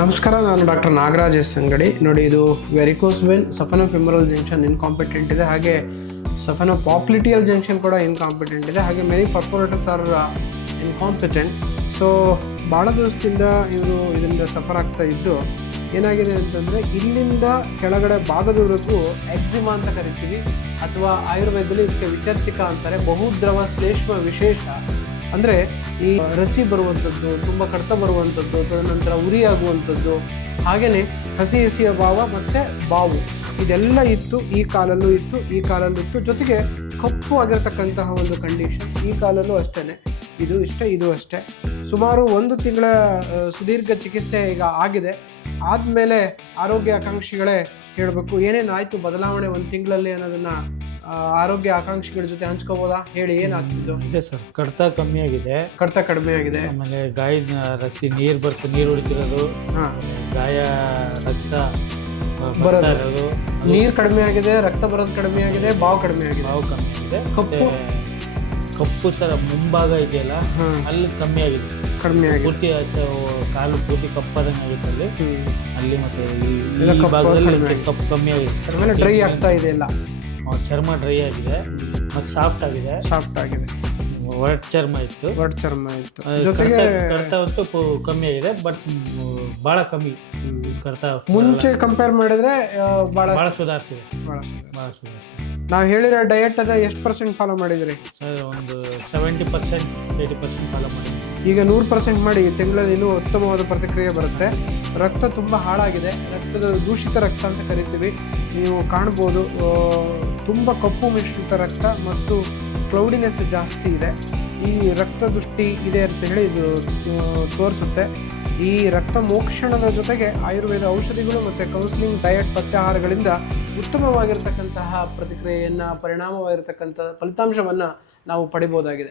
ನಮಸ್ಕಾರ, ನಾನು doctor Nagaraj S ಅಂಗಡಿ. ನೋಡಿ, ಇದು ವೆರಿಕೋಸ್ ವೇನ್ ಸಫನೋಫೆಮರಲ್ ಜಂಕ್ಷನ್ ಇನ್ಕಾಂಪಿಟೆಂಟ್ ಇದೆ, ಹಾಗೆ ಸಫನೋಪಾಪ್ಲಿಟಿಯಲ್ ಜಂಕ್ಷನ್ ಕೂಡ ಇನ್ಕಾಂಪಿಟೆಂಟ್ ಇದೆ, ಹಾಗೆ ಮೆನಿ ಪರ್ಪೊರೇಟರ್ಸ್ ಆರ್ ಇನ್ಕಾಂಪಿಟೆಂಟ್. ಸೊ ಭಾಳ ದಿವಸದಿಂದ ಇವರು ಇದರಿಂದ ಸಫರ್ ಆಗ್ತಾ ಇದ್ದು ಏನಾಗಿದೆ ಅಂತಂದರೆ, ಇಲ್ಲಿಂದ ಕೆಳಗಡೆ ಭಾಗದವರೆಗೂ ಎಕ್ಸಿಮಾ ಅಂತ ಕರಿತೀವಿ, ಅಥವಾ ಆಯುರ್ವೇದದಲ್ಲಿ ಇದಕ್ಕೆ ವಿಚರ್ಚಿಕ ಅಂತಾರೆ. ಬಹುದ್ರವ ಶ್ಲೇಷ್ಮ ವಿಶೇಷ ಅಂದರೆ ಈ ರಸಿ ಬರುವಂಥದ್ದು, ತುಂಬ ಕಡಿತ ಬರುವಂಥದ್ದು, ತದನಂತರ ಉರಿ ಆಗುವಂಥದ್ದು, ಹಾಗೆಯೇ ಹಸಿ ಹಸಿಯ ಭಾವ ಮತ್ತು ಬಾವು ಇದೆಲ್ಲ ಇತ್ತು. ಈ ಕಾಲಲ್ಲೂ ಇತ್ತು, ಈ ಕಾಲಲ್ಲೂ ಇತ್ತು. ಜೊತೆಗೆ ಕಪ್ಪು ಆಗಿರತಕ್ಕಂತಹ ಒಂದು ಕಂಡೀಷನ್ ಈ ಕಾಲಲ್ಲೂ ಅಷ್ಟೇ. ಇದು ಅಷ್ಟೇ. ಸುಮಾರು 1 ತಿಂಗಳ ಸುದೀರ್ಘ ಚಿಕಿತ್ಸೆ ಈಗ ಆಗಿದೆ. ಆದಮೇಲೆ ಆರೋಗ್ಯ ಆಕಾಂಕ್ಷಿಗಳೇ ಹೇಳಬೇಕು ಏನೇನು ಆಯಿತು ಬದಲಾವಣೆ 1 ತಿಂಗಳಲ್ಲಿ ಅನ್ನೋದನ್ನು ಆರೋಗ್ಯ ಆಕಾಂಕ್ಷಿಗಳ ಜೊತೆ ಹಂಚ್ಕೋಬೋದಾ? ಹೇಳಿ, ಏನಾಗ್ತಿದ್ದು? ಇದೆ ಸರ್, ಕಡಿತ ಕಮ್ಮಿ ಆಗಿದೆ. ಕಡಿತ ಕಡಿಮೆ ಆಗಿದೆ. ಆಮೇಲೆ ಗಾಯದ ರಸಿ ನೀರು ಹೊಡಿತಿರೋದು, ಗಾಯ ರಕ್ತ ಬರೋದು, ನೀರು ಕಡಿಮೆ ಆಗಿದೆ, ರಕ್ತ ಬರೋದು ಕಡಿಮೆ ಆಗಿದೆ, ಬಾವು ಕಡಿಮೆ ಆಗಿದೆ. ಕಪ್ಪು ಸರ್ ಮುಂಭಾಗ ಇದೆಯಲ್ಲ, ಅಲ್ಲಿ ಕಮ್ಮಿ ಆಗಿದೆ. ಪೂರ್ತಿ ಕಾಲು ಪೂರ್ತಿ ಕಪ್ಪದಂಗೆ ಆಗುತ್ತೆ ಅಲ್ಲಿ ಮತ್ತೆ ಈ ಕಪ್ಪು ಕಮ್ಮಿ ಆಗಿದೆ. ಡ್ರೈ ಆಗ್ತಾ ಇದೆ, ಎಲ್ಲ ಚರ್ಮ ಡ್ರೈ ಆಗಿದೆ ಮತ್ತು ಸಾಫ್ಟ್ ಆಗಿದೆ. ಒರಟು ಚರ್ಮ ಇತ್ತು. ಜೊತೆಗೆ ಕಡಿತ ಅಂತೂ ಕಮ್ಮಿ ಆಗಿದೆ, ಬಟ್ ಭಾಳ ಕಮ್ಮಿ. ಕಡಿತ ಮುಂಚೆ ಕಂಪೇರ್ ಮಾಡಿದ್ರೆ ಭಾಳ ಸುಧಾರಿಸಿದೆ. ನಾವು ಹೇಳಿರೋ ಡಯಟ್ ಅನ್ನ ಎಷ್ಟು % ಫಾಲೋ ಮಾಡಿದ್ರಿ? ಸರ್, ಒಂದು 70% 80% ಫಾಲೋ ಮಾಡಿದ್ವಿ. ಈಗ 100% ಮಾಡಿ ತಿಂಗಳಲ್ಲಿ ಇನ್ನೂ ಉತ್ತಮವಾದ ಪ್ರತಿಕ್ರಿಯೆ ಬರುತ್ತೆ. ರಕ್ತ ತುಂಬ ಹಾಳಾಗಿದೆ, ರಕ್ತದ ದೂಷಿತ ರಕ್ತ ಅಂತ ಕರಿತೀವಿ. ನೀವು ಕಾಣ್ಬೋದು, ತುಂಬ ಕಪ್ಪು ಮಿಶ್ರಿತ ರಕ್ತ ಮತ್ತು ಕ್ಲೌಡಿನೆಸ್ ಜಾಸ್ತಿ ಇದೆ. ಈ ರಕ್ತ ದೃಷ್ಟಿ ಇದೆ ಅಂತ ಹೇಳಿ ಇದು ತೋರಿಸುತ್ತೆ. ಈ ರಕ್ತ ಮೋಕ್ಷಣದ ಜೊತೆಗೆ ಆಯುರ್ವೇದ ಔಷಧಿಗಳು ಮತ್ತು ಕೌನ್ಸಿಲಿಂಗ್, ಡಯಟ್, ಪಥ್ಯಾಹಾರಗಳಿಂದ ಉತ್ತಮವಾಗಿರ್ತಕ್ಕಂತಹ ಪ್ರತಿಕ್ರಿಯೆಯನ್ನು, ಪರಿಣಾಮವಾಗಿರ್ತಕ್ಕಂಥ ಫಲಿತಾಂಶವನ್ನು ನಾವು ಪಡಿಬೋದಾಗಿದೆ.